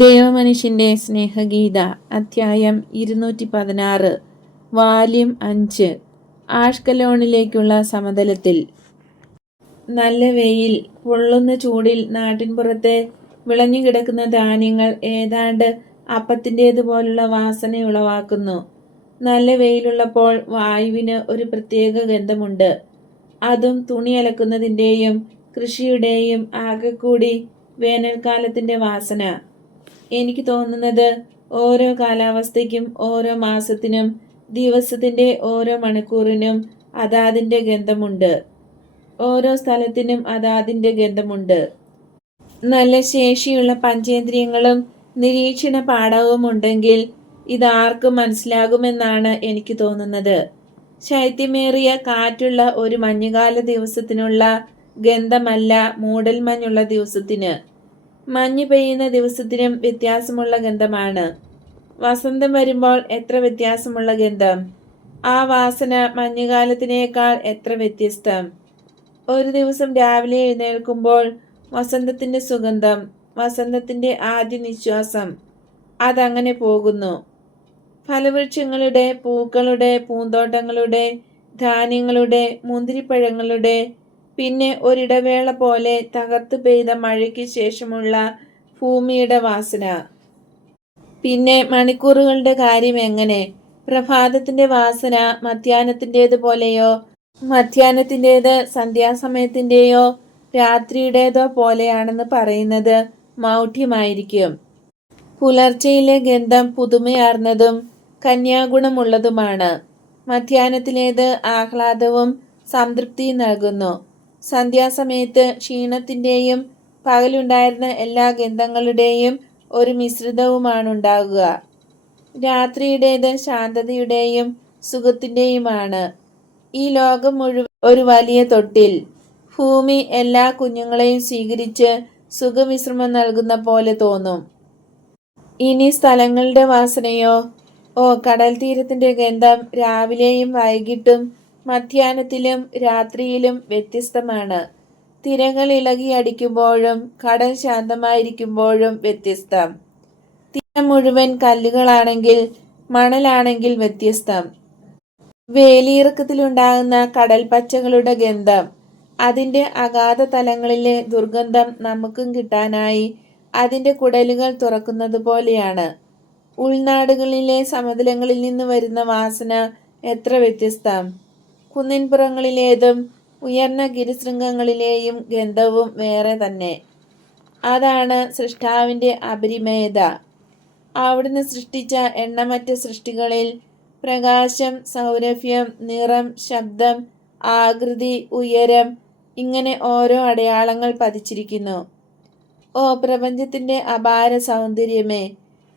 ദൈവമനുഷ്യന്റെ സ്നേഹഗീത അധ്യായം 216 വാല്യം 5 ആഷ്കലോണിലേക്കുള്ള സമതലത്തിൽ. നല്ല വെയിൽ പൊള്ളുന്ന ചൂടിൽ നാട്ടിൻപുറത്തെ വിളഞ്ഞുകിടക്കുന്ന ധാന്യങ്ങൾ ഏതാണ്ട് അപ്പത്തിൻ്റേതുപോലുള്ള വാസന ഉളവാക്കുന്നു. നല്ല വെയിലുള്ളപ്പോൾ വായുവിന് ഒരു പ്രത്യേക ഗന്ധമുണ്ട്. അതും തുണി അലക്കുന്നതിൻ്റെയും കൃഷിയുടെയും ആകെക്കൂടി വേനൽക്കാലത്തിൻ്റെ വാസന. എനിക്ക് തോന്നുന്നത് ഓരോ കാലാവസ്ഥയ്ക്കും ഓരോ മാസത്തിനും ദിവസത്തിൻ്റെ ഓരോ മണിക്കൂറിനും അതാതിൻ്റെ ഗന്ധമുണ്ട്. ഓരോ സ്ഥലത്തിനും അതാതിൻ്റെ ഗന്ധമുണ്ട്. നല്ല ശേഷിയുള്ള പഞ്ചേന്ദ്രിയങ്ങളും നിരീക്ഷണ പാഠവും ഉണ്ടെങ്കിൽ ഇതാർക്കും മനസ്സിലാകുമെന്നാണ് എനിക്ക് തോന്നുന്നത്. ശൈത്യമേറിയ കാറ്റുള്ള ഒരു മഞ്ഞുകാല ദിവസത്തിനുള്ള ഗന്ധമല്ല മൂടൽമഞ്ഞുള്ള ദിവസത്തിന്. മഞ്ഞ് പെയ്യുന്ന ദിവസത്തിനും വ്യത്യാസമുള്ള ഗന്ധമാണ്. വസന്തം വരുമ്പോൾ എത്ര വ്യത്യാസമുള്ള ഗന്ധം! ആ വാസന മഞ്ഞുകാലത്തിനേക്കാൾ എത്ര വ്യത്യസ്തം! ഒരു ദിവസം രാവിലെ എഴുന്നേൽക്കുമ്പോൾ വസന്തത്തിൻ്റെ സുഗന്ധം, വസന്തത്തിൻ്റെ ആദ്യ നിശ്വാസം, അതങ്ങനെ പോകുന്നു. ഫലവൃക്ഷങ്ങളുടെ, പൂക്കളുടെ, പൂന്തോട്ടങ്ങളുടെ, ധാന്യങ്ങളുടെ, മുന്തിരിപ്പഴങ്ങളുടെ, പിന്നെ ഒരിടവേള പോലെ തകർത്തു പെയ്ത മഴയ്ക്ക് ശേഷമുള്ള ഭൂമിയുടെ വാസന. പിന്നെ മണിക്കൂറുകളുടെ കാര്യം എങ്ങനെ? പ്രഭാതത്തിൻ്റെ വാസന മധ്യാഹ്നത്തിൻ്റേതുപോലെയോ മധ്യാഹ്നത്തിൻ്റേത് സന്ധ്യാസമയത്തിൻ്റെയോ രാത്രിയുടേതോ പോലെയാണെന്ന് പറയുന്നത് മൗഢ്യമായിരിക്കും. പുലർച്ചയിലെ ഗന്ധം പുതുമയാർന്നതും കന്യാഗുണമുള്ളതുമാണ്. മധ്യാഹ്നത്തിലേത് ആഹ്ലാദവും സംതൃപ്തിയും നൽകുന്നു. സന്ധ്യാസമയത്ത് ക്ഷീണത്തിൻ്റെയും പകലുണ്ടായിരുന്ന എല്ലാ ഗന്ധങ്ങളുടെയും ഒരു മിശ്രിതവുമാണുണ്ടാകുക. രാത്രിയുടേത് ശാന്തതയുടെയും സുഖത്തിൻ്റെയുമാണ്. ഈ ലോകം മുഴുവൻ ഒരു വലിയ തൊട്ടിൽ. ഭൂമി എല്ലാ കുഞ്ഞുങ്ങളെയും സ്വീകരിച്ച് സുഖവിശ്രമം നൽകുന്ന പോലെ തോന്നും. ഇനി സ്ഥലങ്ങളുടെ വാസനയോ? കടൽ തീരത്തിൻ്റെ ഗന്ധം രാവിലെയും വൈകിട്ടും മധ്യാഹ്നത്തിലും രാത്രിയിലും വ്യത്യസ്തമാണ്. തിരകൾ ഇളകി അടിക്കുമ്പോഴും കടൽ ശാന്തമായിരിക്കുമ്പോഴും വ്യത്യസ്തം. തീരം മുഴുവൻ കല്ലുകളാണെങ്കിൽ മണലാണെങ്കിൽ വ്യത്യസ്തം. വേലിയിറക്കത്തിലുണ്ടാകുന്ന കടൽ പച്ചകളുടെ ഗന്ധം, അതിൻ്റെ അഗാധ തലങ്ങളിലെ ദുർഗന്ധം നമുക്കും കിട്ടാനായി അതിൻ്റെ കുടലുകൾ തുറക്കുന്നത് പോലെയാണ്. ഉൾനാടുകളിലെ സമതലങ്ങളിൽ നിന്ന് വരുന്ന വാസന എത്ര വ്യത്യസ്തം! കുന്നിൻപുറങ്ങളിലേതും ഉയർന്ന ഗിരിശൃംഗങ്ങളിലെയും ഗന്ധവും വേറെ തന്നെ. അതാണ് സൃഷ്ടാവിൻ്റെ അപരിമേയത. അവിടുന്ന് സൃഷ്ടിച്ച എണ്ണമറ്റ സൃഷ്ടികളിൽ പ്രകാശം, സൗരഭ്യം, നിറം, ശബ്ദം, ആകൃതി, ഉയരം, ഇങ്ങനെ ഓരോ അടയാളങ്ങൾ പതിച്ചിരിക്കുന്നു. പ്രപഞ്ചത്തിൻ്റെ അപാര സൗന്ദര്യമേ,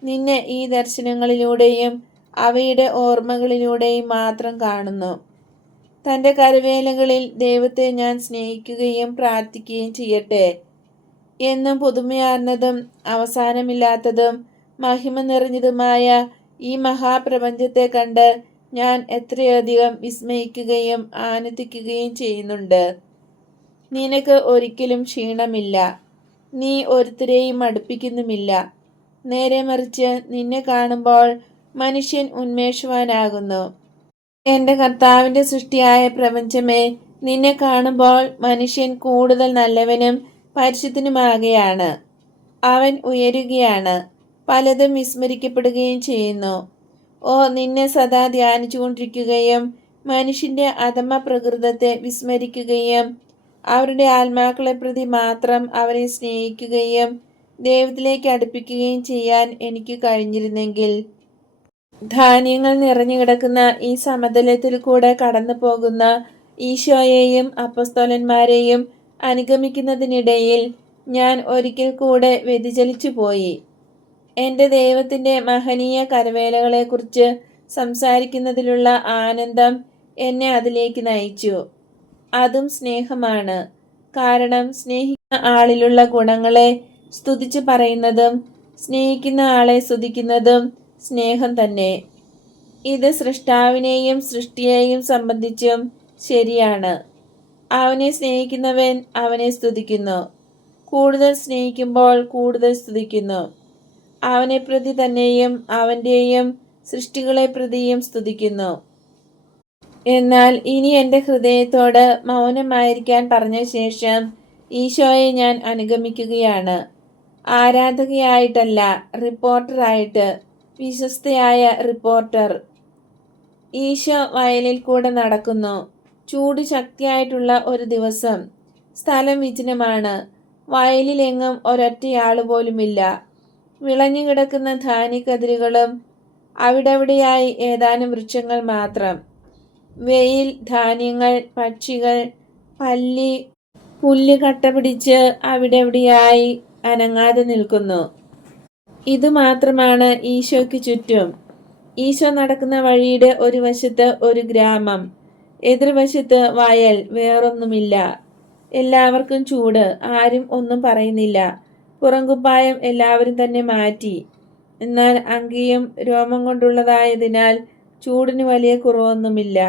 നിന്നെ ഈ ദർശനങ്ങളിലൂടെയും അവയുടെ ഓർമ്മകളിലൂടെയും മാത്രം കാണുന്നു. തൻ്റെ കരവേലകളിൽ ദൈവത്തെ ഞാൻ സ്നേഹിക്കുകയും പ്രാർത്ഥിക്കുകയും ചെയ്യട്ടെ. എന്നും പുതുമയാർന്നതും അവസാനമില്ലാത്തതും മഹിമ നിറഞ്ഞതുമായ ഈ മഹാപ്രപഞ്ചത്തെ കണ്ട് ഞാൻ എത്രയധികം വിസ്മയിക്കുകയും ആനന്ദിക്കുകയും ചെയ്യുന്നുണ്ട്. നിനക്ക് ഒരിക്കലും ക്ഷീണമില്ല. നീ ഒരുത്തരെയും മടുപ്പിക്കുന്നുമില്ല. നേരെ മറിച്ച് നിന്നെ കാണുമ്പോൾ മനുഷ്യൻ ഉന്മേഷവാനാകുന്നു. എൻ്റെ കർത്താവിൻ്റെ സൃഷ്ടിയായ പ്രപഞ്ചമേ, നിന്നെ കാണുമ്പോൾ മനുഷ്യൻ കൂടുതൽ നല്ലവനും പരിശുദ്ധനുമാകുകയാണ്. അവൻ ഉയരുകയാണ്, പലതും വിസ്മരിക്കപ്പെടുകയും ചെയ്യുന്നു. നിന്നെ സദാ ധ്യാനിച്ചുകൊണ്ടിരിക്കുകയും മനുഷ്യൻ്റെ അധമ പ്രകൃതത്തെ വിസ്മരിക്കുകയും അവരുടെ ആത്മാക്കളെ പ്രതി മാത്രം അവരെ സ്നേഹിക്കുകയും ദൈവത്തിലേക്ക് അടുപ്പിക്കുകയും ചെയ്യാൻ എനിക്ക് കഴിഞ്ഞിരുന്നെങ്കിൽ. ധാന്യങ്ങൾ നിറഞ്ഞു കിടക്കുന്ന ഈ സമതലത്തിൽ കൂടെ കടന്നു പോകുന്ന ഈശോയെയും അപ്പോസ്തലന്മാരെയും അനുഗമിക്കുന്നതിനിടയിൽ ഞാൻ ഒരിക്കൽ കൂടെ വ്യതിചലിച്ചു പോയി. എൻ്റെ ദൈവത്തിൻ്റെ മഹനീയ കരവേലകളെക്കുറിച്ച് സംസാരിക്കുന്നതിലുള്ള ആനന്ദം എന്നെ അതിലേക്ക് നയിച്ചു. അതും സ്നേഹമാണ്. കാരണം സ്നേഹിക്കുന്ന ആളിലുള്ള ഗുണങ്ങളെ സ്തുതിച്ച് പറയുന്നതും സ്നേഹിക്കുന്ന ആളെ സ്തുതിക്കുന്നതും സ്നേഹം തന്നെ. ഇത് സൃഷ്ടാവിനെയും സൃഷ്ടിയെയും സംബന്ധിച്ചും ശരിയാണ്. അവനെ സ്നേഹിക്കുന്നവൻ അവനെ സ്തുതിക്കുന്നു, കൂടുതൽ സ്നേഹിക്കുമ്പോൾ കൂടുതൽ സ്തുതിക്കുന്നു. അവനെ പ്രതി തന്നെയും അവൻ്റെയും സൃഷ്ടികളെ പ്രതിയും സ്തുതിക്കുന്നു. എന്നാൽ ഇനി എൻ്റെ ഹൃദയത്തോട് മൗനമായിരിക്കാൻ പറഞ്ഞ ശേഷം ഈശോയെ ഞാൻ അനുഗമിക്കുകയാണ്. ആരാധകയായിട്ടല്ല, റിപ്പോർട്ടറായിട്ട്, വിശ്വസ്തയായ റിപ്പോർട്ടർ. ഈശോ വയലിൽ കൂടെ നടക്കുന്നു. ചൂട് ശക്തിയായിട്ടുള്ള ഒരു ദിവസം. സ്ഥലം വിജനമാണ്. വയലിലെങ്ങും ഒരൊറ്റയാളുപോലുമില്ല. വിളഞ്ഞു കിടക്കുന്ന ധാന്യക്കതിരുകളും അവിടെവിടെയായി ഏതാനും വൃക്ഷങ്ങൾ മാത്രം. വെയിൽ, ധാന്യങ്ങൾ, പക്ഷികൾ, പല്ലി, പുല്ല് കട്ട പിടിച്ച് അവിടെവിടെയായി അനങ്ങാതെ നിൽക്കുന്നു. ഇതുമാത്രമാണ് ഈശോയ്ക്ക് ചുറ്റും. ഈശോ നടക്കുന്ന വഴിയുടെ ഒരു വശത്ത് ഒരു ഗ്രാമം, എതിർവശത്ത് വയൽ, വേറൊന്നുമില്ല. എല്ലാവർക്കും ചൂട്, ആരും ഒന്നും പറയുന്നില്ല. പുറംകുപ്പായം എല്ലാവരും തന്നെ മാറ്റി. എന്നാൽ അങ്കിയും രോമം കൊണ്ടുള്ളതായതിനാൽ ചൂടിന് വലിയ കുറവൊന്നുമില്ല.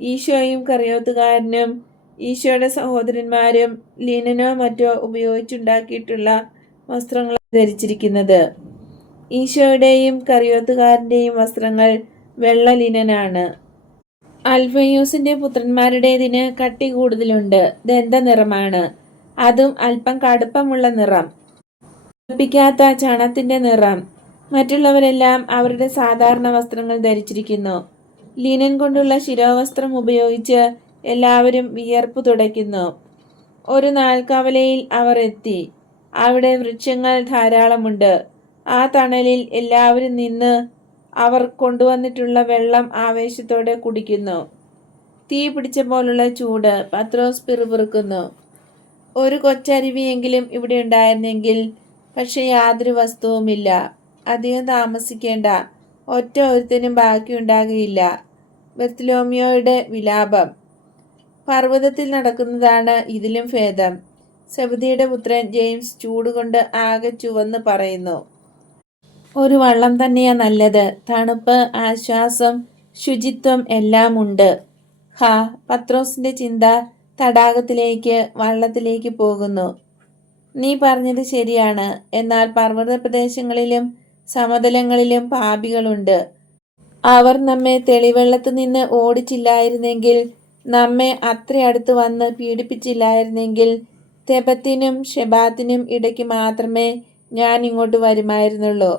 ഈശോയും കറിയോത്തുകാരനും ഈശോയുടെ സഹോദരന്മാരും ലിനനോ മറ്റോ ഉപയോഗിച്ചുണ്ടാക്കിയിട്ടുള്ള വസ്ത്രങ്ങളാണ് ധരിച്ചിരിക്കുന്നത്. ഈശോയുടെയും കറിയോത്തുകാരൻ്റെയും വസ്ത്രങ്ങൾ വെള്ള ലിനനാണ്. അൽഫയൂസിന്റെ പുത്രന്മാരുടേതിന് കട്ടി കൂടുതലുണ്ട്, ദന്തനിറമാണ്. അതും അല്പം കടുപ്പമുള്ള നിറം, ഉറപ്പിക്കാത്ത ചണത്തിന്റെ നിറം. മറ്റുള്ളവരെല്ലാം അവരുടെ സാധാരണ വസ്ത്രങ്ങൾ ധരിച്ചിരിക്കുന്നു. ലിനൻ കൊണ്ടുള്ള ശിരോവസ്ത്രം ഉപയോഗിച്ച് എല്ലാവരും വിയർപ്പ് തുടയ്ക്കുന്നു. ഒരു നാൽക്കവലയിൽ അവർ എത്തി. അവിടെ വൃക്ഷങ്ങൾ ധാരാളമുണ്ട്. ആ തണലിൽ എല്ലാവരും നിന്ന് അവർ കൊണ്ടുവന്നിട്ടുള്ള വെള്ളം ആവേശത്തോടെ കുടിക്കുന്നു. തീ പിടിച്ച പോലുള്ള ചൂട്. പത്രോസ് പിറുപിറുക്കുന്നു. ഒരു കൊച്ചരുവിയെങ്കിലും ഇവിടെ ഉണ്ടായിരുന്നെങ്കിൽ. പക്ഷെ യാതൊരു വസ്തുവുമില്ല. അധികം താമസിക്കേണ്ട, ഒറ്റ ഒരുത്തനും ബാക്കിയുണ്ടാകുകയില്ല. ബർത്തലോമിയോയുടെ വിലാപം. പർവ്വതത്തിൽ നടക്കുന്നതാണ് ഇതിലും ഭേദം. സെബദിയുടെ പുത്രൻ ജെയിംസ് ചൂടുകൊണ്ട് ആകെ ചുവന്ന് പറയുന്നു. ഒരു വള്ളം തന്നെയാ നല്ലത്. തണുപ്പ്, ആശ്വാസം, ശുചിത്വം എല്ലാം ഉണ്ട്. ഹാ, പത്രോസിന്റെ ചിന്ത തടാകത്തിലേക്ക്, വള്ളത്തിലേക്ക് പോകുന്നു. നീ പറഞ്ഞത് ശരിയാണ്. എന്നാൽ പർവ്വത പ്രദേശങ്ങളിലും സമതലങ്ങളിലും പാപികളുണ്ട്. അവർ നമ്മെ തെളിവെള്ളത്തു നിന്ന് ഓടിച്ചില്ലായിരുന്നെങ്കിൽ, നമ്മെ അത്രയടുത്ത് വന്ന് പീഡിപ്പിച്ചില്ലായിരുന്നെങ്കിൽ, തെബത്തിനും ഷെബാത്തിനും ഇടയ്ക്ക് മാത്രമേ ഞാൻ ഇങ്ങോട്ട് വരുമായിരുന്നുള്ളൂ.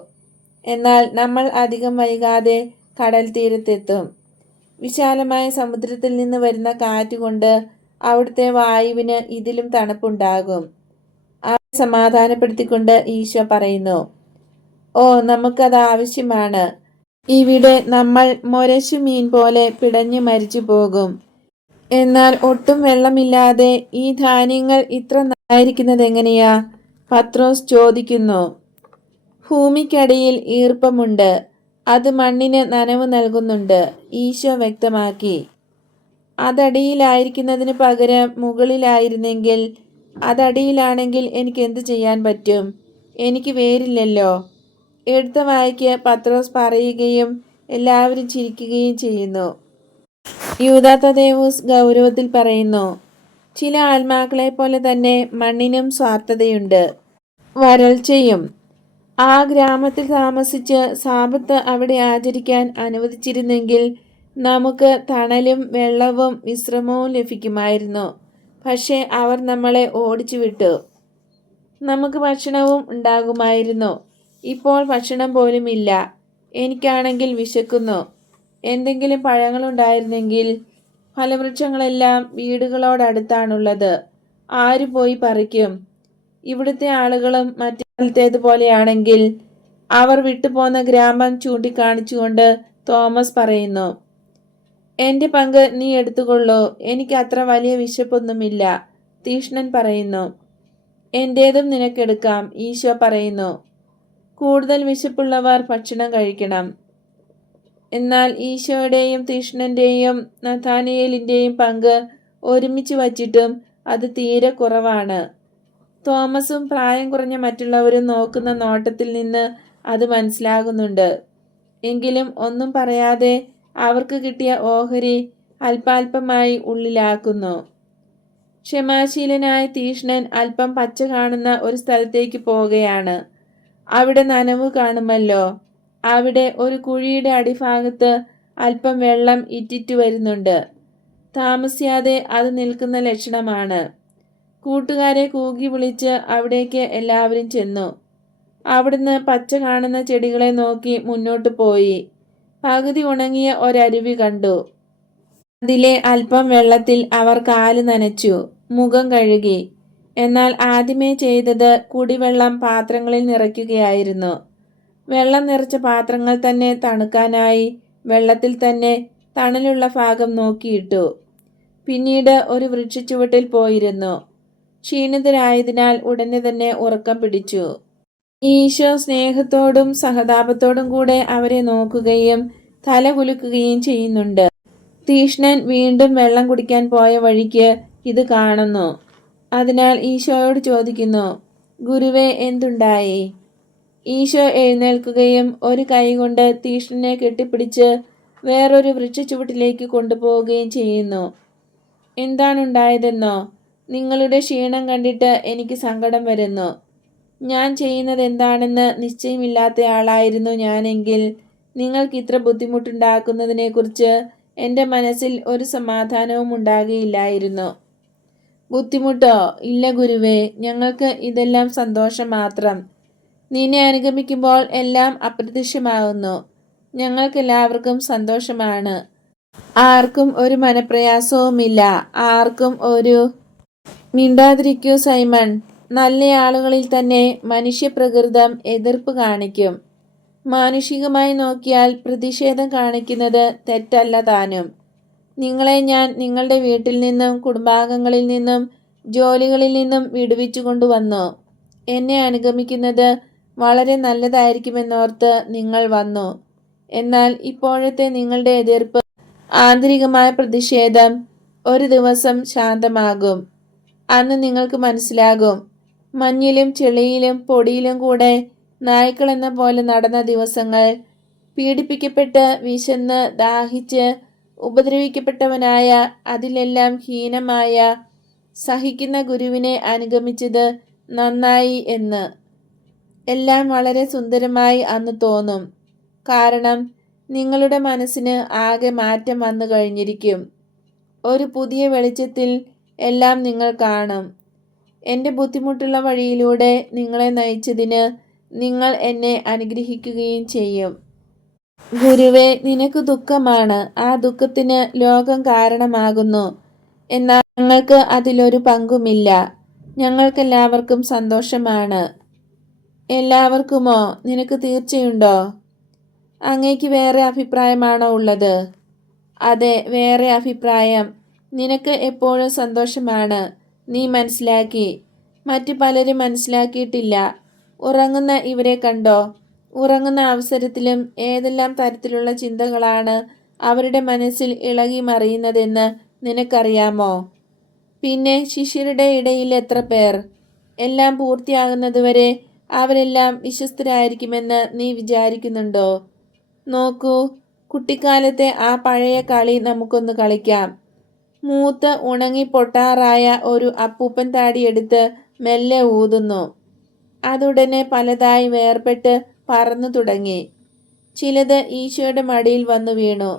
എന്നാൽ നമ്മൾ അധികം വൈകാതെ കടൽ തീരത്തെത്തും. വിശാലമായ സമുദ്രത്തിൽ നിന്ന് വരുന്ന കാറ്റുകൊണ്ട് അവിടുത്തെ വായുവിന് ഇതിലും തണുപ്പുണ്ടാകും. അവരെ സമാധാനപ്പെടുത്തിക്കൊണ്ട് ഈശോ പറയുന്നു, ഓ, നമുക്കത് ആവശ്യമാണ്. ഇവിടെ നമ്മൾ മൊരശു മീൻ പോലെ പിടഞ്ഞു മരിച്ചു പോകും. എന്നാൽ ഒട്ടും വെള്ളമില്ലാതെ ഈ ധാന്യങ്ങൾ ഇത്ര നന്നായിരിക്കുന്നത് എങ്ങനെയാ? പത്രോസ് ചോദിക്കുന്നു. ഭൂമിക്കടിയിൽ ഈർപ്പമുണ്ട്, അത് മണ്ണിന് നനവ് നൽകുന്നുണ്ട്, ഈശോ വ്യക്തമാക്കി. അതടിയിലായിരിക്കുന്നതിന് പകരം മുകളിലായിരുന്നെങ്കിൽ. അതടിയിലാണെങ്കിൽ എനിക്ക് എന്തു ചെയ്യാൻ പറ്റും? എനിക്ക് വേരില്ലല്ലോ. എടുത്ത വായിക്ക് പത്രോസ് പറയുകയും എല്ലാവരും ചിരിക്കുകയും ചെയ്യുന്നു. യൂദാ തദേവൂസ് ഗൗരവത്തിൽ പറയുന്നു, ചില ആത്മാക്കളെ പോലെ തന്നെ മണ്ണിനും സ്വാർത്ഥതയുണ്ട്, വരൾച്ചയും. ആ ഗ്രാമത്തിൽ താമസിച്ച് സാബത്ത് അവിടെ ആചരിക്കാൻ അനുവദിച്ചിരുന്നെങ്കിൽ നമുക്ക് തണലും വെള്ളവും വിശ്രമവും ലഭിക്കുമായിരുന്നു. പക്ഷേ അവർ നമ്മളെ ഓടിച്ചു വിട്ടു. നമുക്ക് ഭക്ഷണവും ഉണ്ടാകുമായിരുന്നു. ഇപ്പോൾ ഭക്ഷണം പോലും ഇല്ല. എനിക്കാണെങ്കിൽ വിശക്കുന്നു. എന്തെങ്കിലും പഴങ്ങളുണ്ടായിരുന്നെങ്കിൽ. ഫലവൃക്ഷങ്ങളെല്ലാം വീടുകളോടടുത്താണുള്ളത്. ആര് പോയി പറിക്കും? ഇവിടുത്തെ ആളുകളും മറ്റു കാലത്തേതുപോലെയാണെങ്കിൽ. അവർ വിട്ടുപോന്ന ഗ്രാമം ചൂണ്ടിക്കാണിച്ചുകൊണ്ട് തോമസ് പറയുന്നു, എൻ്റെ പങ്ക് നീ എടുത്തുകൊള്ളൂ, എനിക്ക് അത്ര വലിയ വിശപ്പൊന്നുമില്ല. തീഷ്ണൻ പറയുന്നു, എൻ്റേതും നിനക്കെടുക്കാം. ഈശോ പറയുന്നു, കൂടുതൽ വിശപ്പുള്ളവർ ഭക്ഷണം കഴിക്കണം. എന്നാൽ ഈശോയുടെയും തീഷ്ണന്റെയും നഥാനിയേലിൻ്റെയും പങ്ക് ഒരുമിച്ച് വച്ചിട്ടും അത് തീരെ കുറവാണ്. തോമസും പ്രായം കുറഞ്ഞ മറ്റുള്ളവരും നോക്കുന്ന നോട്ടത്തിൽ നിന്ന് അത് മനസ്സിലാകുന്നുണ്ട്. എങ്കിലും ഒന്നും പറയാതെ അവർക്ക് കിട്ടിയ ഓഹരി അല്പാൽപമായി ഉള്ളിലാക്കുന്നു. ക്ഷമാശീലനായ തീഷ്ണൻ അല്പം പച്ച കാണുന്ന ഒരു സ്ഥലത്തേക്ക് പോവുകയാണ്. അവിടെ നനവ് കാണുമല്ലോ. അവിടെ ഒരു കുഴിയുടെ അടിഭാഗത്ത് അല്പം വെള്ളം ഇറ്റിറ്റു വരുന്നുണ്ട്. താമസിയാതെ അത് നിൽക്കുന്ന ലക്ഷണമാണ്. കൂട്ടുകാരെ കൂകി വിളിച്ച് അവിടേക്ക് എല്ലാവരും ചെന്നു. അവിടുന്ന് പച്ച കാണുന്ന ചെടികളെ നോക്കി മുന്നോട്ട് പോയി. പകുതി ഉണങ്ങിയ ഒരരുവി കണ്ടു. അതിലെ അല്പം വെള്ളത്തിൽ അവർ കാല് നനച്ചു, മുഖം കഴുകി. എന്നാൽ ആദ്യമേ ചെയ്തത് കുടിവെള്ളം പാത്രങ്ങളിൽ നിറയ്ക്കുകയായിരുന്നു. വെള്ളം നിറച്ച പാത്രങ്ങൾ തന്നെ തണുക്കാനായി വെള്ളത്തിൽ തന്നെ തണലുള്ള ഭാഗം നോക്കിയിട്ടു. പിന്നീട് ഒരു വൃക്ഷച്ചുവട്ടിൽ പോയിരുന്നു. ക്ഷീണിതരായതിനാൽ ഉടനെ തന്നെ ഉറക്കം പിടിച്ചു. ഈശോ സ്നേഹത്തോടും സഹതാപത്തോടും കൂടെ അവരെ നോക്കുകയും തല കുലുക്കുകയും ചെയ്യുന്നുണ്ട്. തീഷ്ണൻ വീണ്ടും വെള്ളം കുടിക്കാൻ പോയ വഴിക്ക് ഇത് കാണുന്നു. അതിനാൽ ഈശോയോട് ചോദിക്കുന്നു, ഗുരുവേ, എന്തുണ്ടായി? ഈശോ എഴുന്നേൽക്കുകയും ഒരു കൈ കൊണ്ട് തീഷ്ണനെ കെട്ടിപ്പിടിച്ച് വേറൊരു വൃക്ഷച്ചുവട്ടിലേക്ക് കൊണ്ടുപോവുകയും ചെയ്യുന്നു. എന്താണുണ്ടായതെന്നോ? നിങ്ങളുടെ ക്ഷീണം കണ്ടിട്ട് എനിക്ക് സങ്കടം വരുന്നു. ഞാൻ ചെയ്യുന്നത് എന്താണെന്ന് നിശ്ചയമില്ലാത്തയാളായിരുന്നു ഞാനെങ്കിൽ നിങ്ങൾക്ക് ഇത്ര ബുദ്ധിമുട്ടുണ്ടാക്കുന്നതിനെക്കുറിച്ച് എൻ്റെ മനസ്സിൽ ഒരു സമാധാനവും ഉണ്ടാകുകയില്ലായിരുന്നു. ബുദ്ധിമുട്ടോ? ഇല്ല ഗുരുവേ, ഞങ്ങൾക്ക് ഇതെല്ലാം സന്തോഷം മാത്രം. നിന്നെ അനുഗമിക്കുമ്പോൾ എല്ലാം അപ്രത്യക്ഷമാകുന്നു. ഞങ്ങൾക്കെല്ലാവർക്കും സന്തോഷമാണ്. ആർക്കും ഒരു മനപ്രയാസവുമില്ല. ആർക്കും ഒരു മിണ്ടാതിരിക്കൂ സൈമൺ. നല്ല ആളുകളിൽ തന്നെ മനുഷ്യപ്രകൃതം എതിർപ്പ് കാണിക്കും. മാനുഷികമായി നോക്കിയാൽ പ്രതിഷേധം കാണിക്കുന്നത് തെറ്റല്ല താനും. നിങ്ങളെ ഞാൻ നിങ്ങളുടെ വീട്ടിൽ നിന്നും കുടുംബാംഗങ്ങളിൽ നിന്നും ജോലികളിൽ നിന്നും വിടുവിച്ചു കൊണ്ടുവന്നു. എന്നെ അനുഗമിക്കുന്നത് വളരെ നല്ലതായിരിക്കുമെന്നോർത്ത് നിങ്ങൾ വന്നു. എന്നാൽ ഇപ്പോഴത്തെ നിങ്ങളുടെ എതിർപ്പ്, ആന്തരികമായ പ്രതിഷേധം ഒരു ദിവസം ശാന്തമാകും. അന്ന് നിങ്ങൾക്ക് മനസ്സിലാകും. മഞ്ഞിലും ചെളിയിലും പൊടിയിലും കൂടെ നായ്ക്കളെന്ന പോലെ നടന്ന ദിവസങ്ങൾ, പീഡിപ്പിക്കപ്പെട്ട് വിശന്ന് ദാഹിച്ച് ഉപദ്രവിക്കപ്പെട്ടവനായ അതിലെല്ലാം ഹീനമായ സഹിക്കുന്ന ഗുരുവിനെ അനുഗമിച്ചത് നന്നായി എന്ന്. എല്ലാം വളരെ സുന്ദരമായി അന്ന് തോന്നും. കാരണം നിങ്ങളുടെ മനസ്സിന് ആകെ മാറ്റം വന്നു കഴിഞ്ഞിരിക്കും. ഒരു പുതിയ വെളിച്ചത്തിൽ എല്ലാം നിങ്ങൾ കാണും. എൻ്റെ ബുദ്ധിമുട്ടുള്ള വഴിയിലൂടെ നിങ്ങളെ നയിച്ചതിന് നിങ്ങൾ എന്നെ അനുഗ്രഹിക്കുകയും ചെയ്യും. ഗുരുവേ, നിനക്ക് ദുഃഖമാണ്. ആ ദുഃഖത്തിന് ലോകം കാരണമാകുന്നു. എന്നാൽ ഞങ്ങൾക്ക് അതിലൊരു പങ്കുമില്ല. ഞങ്ങൾക്കെല്ലാവർക്കും സന്തോഷമാണ്. എല്ലാവർക്കുമോ? നിനക്ക് തീർച്ചയുണ്ടോ? അങ്ങേക്ക് വേറെ അഭിപ്രായമാണോ ഉള്ളത്? അതെ, വേറെ അഭിപ്രായം. നിനക്ക് എപ്പോഴും സന്തോഷമാണ്. നീ മനസ്സിലാക്കി. മറ്റു പലരും മനസ്സിലാക്കിയിട്ടില്ല. ഉറങ്ങുന്ന ഇവരെ കണ്ടോ? ഉറങ്ങുന്ന അവസരത്തിലും ഏതെല്ലാം തരത്തിലുള്ള ചിന്തകളാണ് അവരുടെ മനസ്സിൽ ഇളകി മറിയുന്നതെന്ന് നിനക്കറിയാമോ? പിന്നെ ശിഷ്യരുടെ ഇടയിൽ എത്ര പേർ? എല്ലാം പൂർത്തിയാകുന്നതുവരെ അവരെല്ലാം വിശ്വസ്തരായിരിക്കുമെന്ന് നീ വിചാരിക്കുന്നുണ്ടോ? നോക്കൂ, കുട്ടിക്കാലത്തെ ആ പഴയ കളി നമുക്കൊന്ന് കളിക്കാം. മൂത്ത് ഉണങ്ങി പൊട്ടാറായ ഒരു അപ്പൂപ്പൻ താടിയെടുത്ത് മെല്ലെ ഊതുന്നു. അതുടനെ പലതായി വേർപെട്ട് പറന്നു തുടങ്ങി. ചിലത് ഈശോയുടെ മടിയിൽ വന്നു വീണു.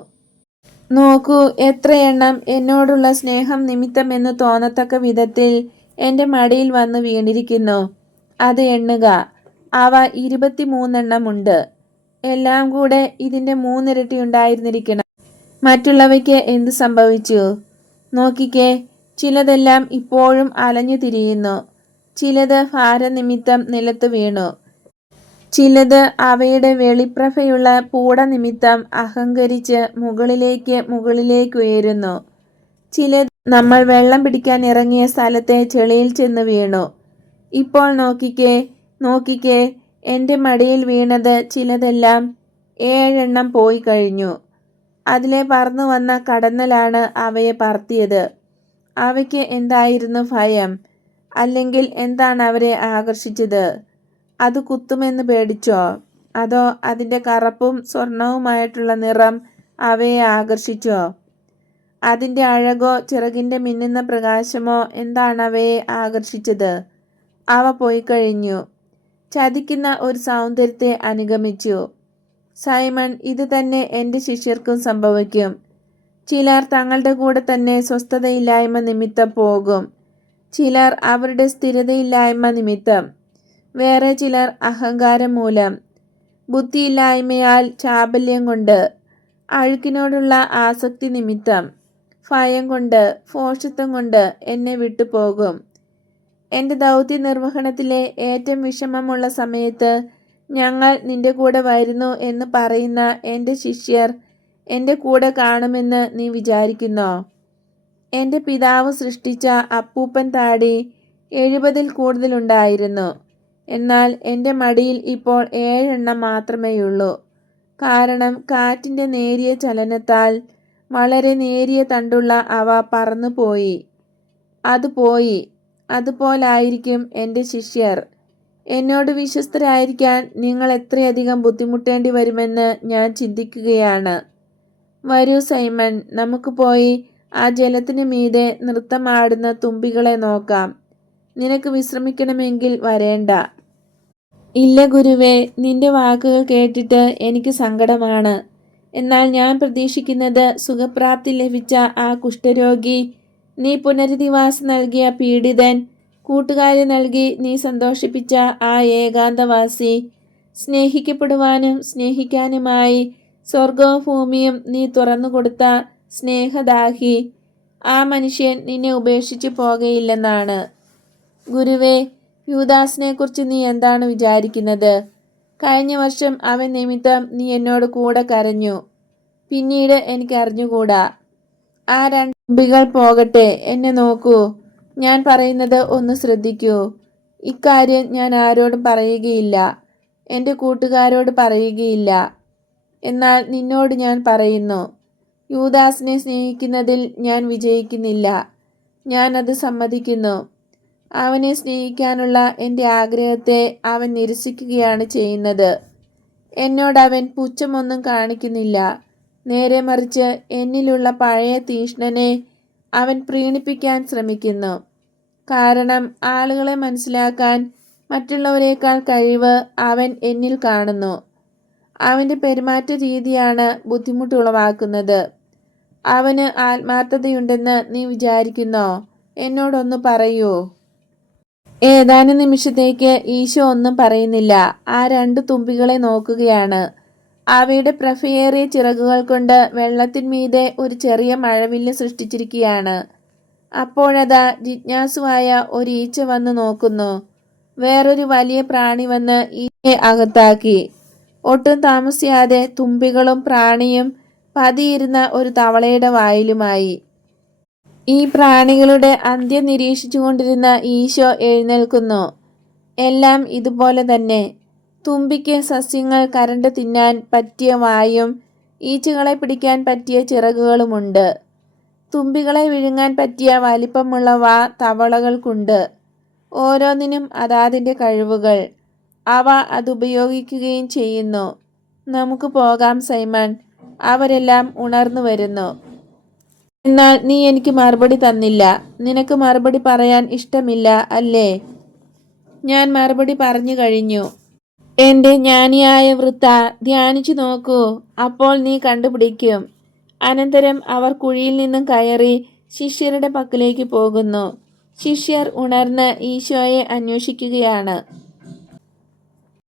നോക്കൂ, എത്ര എണ്ണം എന്നോടുള്ള സ്നേഹം നിമിത്തമെന്ന് തോന്നത്തക്ക വിധത്തിൽ എൻ്റെ മടിയിൽ വന്നു വീണിരിക്കുന്നു. അത് എണ്ണുക. അവ 23 ഉണ്ട്. എല്ലാം കൂടെ ഇതിൻ്റെ 3 ഇരട്ടി ഉണ്ടായിരുന്നിരിക്കണം. മറ്റുള്ളവയ്ക്ക് എന്ത് സംഭവിച്ചു? നോക്കിക്കേ, ചിലതെല്ലാം ഇപ്പോഴും അലഞ്ഞു തിരിയുന്നു. ചിലത് ഭാരനിമിത്തം നിലത്ത് വീണു. ചിലത് അവയുടെ വെളിപ്രഭയുള്ള പൂട നിമിത്തം അഹങ്കരിച്ച് മുകളിലേക്ക് ഉയരുന്നു. ചിലത് നമ്മൾ വെള്ളം പിടിക്കാൻ ഇറങ്ങിയ സ്ഥലത്തെ ചെളിയിൽ ചെന്ന് വീണു. ഇപ്പോൾ നോക്കിക്കേ, എൻ്റെ മടിയിൽ വീണത് ചിലതെല്ലാം 7 എണ്ണം പോയി കഴിഞ്ഞു. അതിലെ പറന്നു വന്ന കടന്നലാണ് അവയെ പറത്തിയത്. അവയ്ക്ക് എന്തായിരുന്നു ഭയം? അല്ലെങ്കിൽ എന്താണ് അവരെ ആകർഷിച്ചത്? അത് കുത്തുമെന്ന് പേടിച്ചോ? അതോ അതിൻ്റെ കറുപ്പും സ്വർണവുമായിട്ടുള്ള നിറം അവയെ ആകർഷിച്ചോ? അതിൻ്റെ അഴകോ ചിറകിൻ്റെ മിന്നുന്ന പ്രകാശമോ എന്താണ് അവയെ ആകർഷിച്ചത്? അവ പോയി കഴിഞ്ഞു. ചതിക്കുന്ന ഒരു സൗന്ദര്യത്തെ അനുഗമിച്ചു. സൈമൺ, ഇത് തന്നെ എൻ്റെ ശിഷ്യർക്കും സംഭവിക്കും. ചിലർ തങ്ങളുടെ കൂടെ തന്നെ സ്വസ്ഥതയില്ലായ്മ നിമിത്തം പോകും, ചിലർ അവരുടെ സ്ഥിരതയില്ലായ്മ നിമിത്തം, വേറെ ചിലർ അഹങ്കാരം മൂലം, ബുദ്ധിയില്ലായ്മയാൽ, ചാബല്യം കൊണ്ട്, അഴുക്കിനോടുള്ള ആസക്തി നിമിത്തം, ഭയം കൊണ്ട്, ഭോഷത്വം കൊണ്ട് എന്നെ വിട്ടുപോകും. എൻ്റെ ദൗത്യ നിർവഹണത്തിലെ ഏറ്റവും വിഷമമുള്ള സമയത്ത് ഞങ്ങൾ നിന്റെ കൂടെ വരുന്നു എന്ന് പറയുന്ന എൻ്റെ ശിഷ്യർ എൻ്റെ കൂടെ കാണുമെന്ന് നീ വിചാരിക്കുന്നോ? എൻ്റെ പിതാവ് സൃഷ്ടിച്ച അപ്പൂപ്പൻ താടി 70-ൽ കൂടുതലുണ്ടായിരുന്നു. എന്നാൽ എൻ്റെ മടിയിൽ ഇപ്പോൾ 7 എണ്ണം മാത്രമേയുള്ളൂ. കാരണം കാറ്റിൻ്റെ നേരിയ ചലനത്താൽ വളരെ നേരിയ തണ്ടുള്ള അവ പറന്നുപോയി. അത് പോയി. അതുപോലായിരിക്കും എൻ്റെ ശിഷ്യർ. എന്നോട് വിശ്വസ്തരായിരിക്കാൻ നിങ്ങൾ എത്രയധികം ബുദ്ധിമുട്ടേണ്ടി വരുമെന്ന് ഞാൻ ചിന്തിക്കുകയാണ്. വരൂ സൈമൺ, നമുക്ക് പോയി ആ ജലത്തിന് മീതെ നൃത്തമാടുന്ന തുമ്പികളെ നോക്കാം. നിനക്ക് വിശ്രമിക്കണമെങ്കിൽ വരേണ്ട. ഇല്ല ഗുരുവേ, നിന്റെ വാക്കുകൾ കേട്ടിട്ട് എനിക്ക് സങ്കടമാണ്. എന്നാൽ ഞാൻ പ്രതീക്ഷിക്കുന്നത് സുഖപ്രാപ്തി ലഭിച്ച ആ കുഷ്ഠരോഗി, നീ പുനരധിവാസം നൽകിയ പീഡിതൻ, കൂട്ടുകാരെ നൽകി നീ സന്തോഷിപ്പിച്ച ആ ഏകാന്തവാസി, സ്നേഹിക്കപ്പെടുവാനും സ്നേഹിക്കാനുമായി സ്വർഗവും ഭൂമിയും നീ തുറന്നുകൊടുത്ത സ്നേഹദാഹി, ആ മനുഷ്യൻ നിന്നെ ഉപേക്ഷിച്ച് പോകയില്ലെന്നാണ്. ഗുരുവേ, യൂദാസിനെക്കുറിച്ച് നീ എന്താണ് വിചാരിക്കുന്നത്? കഴിഞ്ഞ വർഷം അവൻ നിമിത്തം നീ എന്നോട് കൂടെ കരഞ്ഞു. പിന്നീട് എനിക്ക് അറിഞ്ഞുകൂടാ. ആ 2 തുമ്പികൾ പോകട്ടെ. എന്നെ നോക്കൂ. ഞാൻ പറയുന്നത് ഒന്ന് ശ്രദ്ധിക്കൂ. ഇക്കാര്യം ഞാൻ ആരോടും പറയുകയില്ല, എൻ്റെ കൂട്ടുകാരോട് പറയുകയില്ല. എന്നാൽ നിന്നോട് ഞാൻ പറയുന്നു, യൂദാസിനെ സ്നേഹിക്കുന്നതിൽ ഞാൻ വിജയിക്കുന്നില്ല. ഞാൻ അത് സമ്മതിക്കുന്നു. അവനെ സ്നേഹിക്കാനുള്ള എൻ്റെ ആഗ്രഹത്തെ അവൻ നിരസിക്കുകയാണ് ചെയ്യുന്നത്. എന്നോടവൻ പുച്ഛമൊന്നും കാണിക്കുന്നില്ല. നേരെ മറിച്ച് എന്നിലുള്ള പഴയ തീഷ്ണനെ അവൻ പ്രീണിപ്പിക്കാൻ ശ്രമിക്കുന്നു. കാരണം ആളുകളെ മനസ്സിലാക്കാൻ മറ്റുള്ളവരെക്കാൾ കഴിവ് അവൻ എന്നിൽ കാണുന്നു. അവൻ്റെ പെരുമാറ്റ രീതിയാണ് ബുദ്ധിമുട്ടുളവാക്കുന്നത്. അവന് ആത്മാർത്ഥതയുണ്ടെന്ന് നീ വിചാരിക്കുന്നോ? എന്നോടൊന്ന് പറയൂ. ഏതാനും നിമിഷത്തേക്ക് ഈശോ ഒന്നും പറയുന്നില്ല. ആ 2 തുമ്പികളെ നോക്കുകയാണ്. അവയുടെ പ്രഭയേറിയ ചിറകുകൾ കൊണ്ട് വെള്ളത്തിന്മീതെ ഒരു ചെറിയ മഴവില്ല് സൃഷ്ടിച്ചിരിക്കുകയാണ്. അപ്പോഴതാ ജിജ്ഞാസുവായ ഒരു ഈച്ച വന്ന് നോക്കുന്നു. വേറൊരു വലിയ പ്രാണി വന്ന് ഈച്ചയെ അകത്താക്കി. ഒട്ടും താമസിയാതെ തുമ്പികളും പ്രാണിയും പതിയിരുന്ന ഒരു തവളയുടെ വായിലുമായി. ഈ പ്രാണികളുടെ അന്ത്യം നിരീക്ഷിച്ചുകൊണ്ടിരുന്ന ഈശോ എഴുന്നേൽക്കുന്നു. എല്ലാം ഇതുപോലെ തന്നെ. തുമ്പിക്ക് സസ്യങ്ങൾ കരണ്ട് തിന്നാൻ പറ്റിയ വായും ഈച്ചകളെ പിടിക്കാൻ പറ്റിയ ചിറകുകളുമുണ്ട്. തുമ്പികളെ വിഴുങ്ങാൻ പറ്റിയ വലിപ്പമുള്ള വാ തവളകൾക്കുണ്ട്. ഓരോന്നിനും അതാതിൻ്റെ കഴിവുകൾ. അവ അതുപയോഗിക്കുകയും ചെയ്യുന്നു. നമുക്ക് പോകാം സൈമൺ. അവരെല്ലാം ഉണർന്നു വരുന്നു. എന്നാൽ നീ എനിക്ക് മറുപടി തന്നില്ല. നിനക്ക് മറുപടി പറയാൻ ഇഷ്ടമില്ല അല്ലേ? ഞാൻ മറുപടി പറഞ്ഞു കഴിഞ്ഞു. എൻ്റെ ജ്ഞാനിയായ വൃത്ത, ധ്യാനിച്ചു നോക്കൂ. അപ്പോൾ നീ കണ്ടുപിടിക്കും. അനന്തരം അവർ കുഴിയിൽ നിന്നും കയറി ശിഷ്യരുടെ പക്കലേക്ക് പോകുന്നു. ശിഷ്യർ ഉണർന്ന് ഈശോയെ അന്വേഷിക്കുകയാണ്.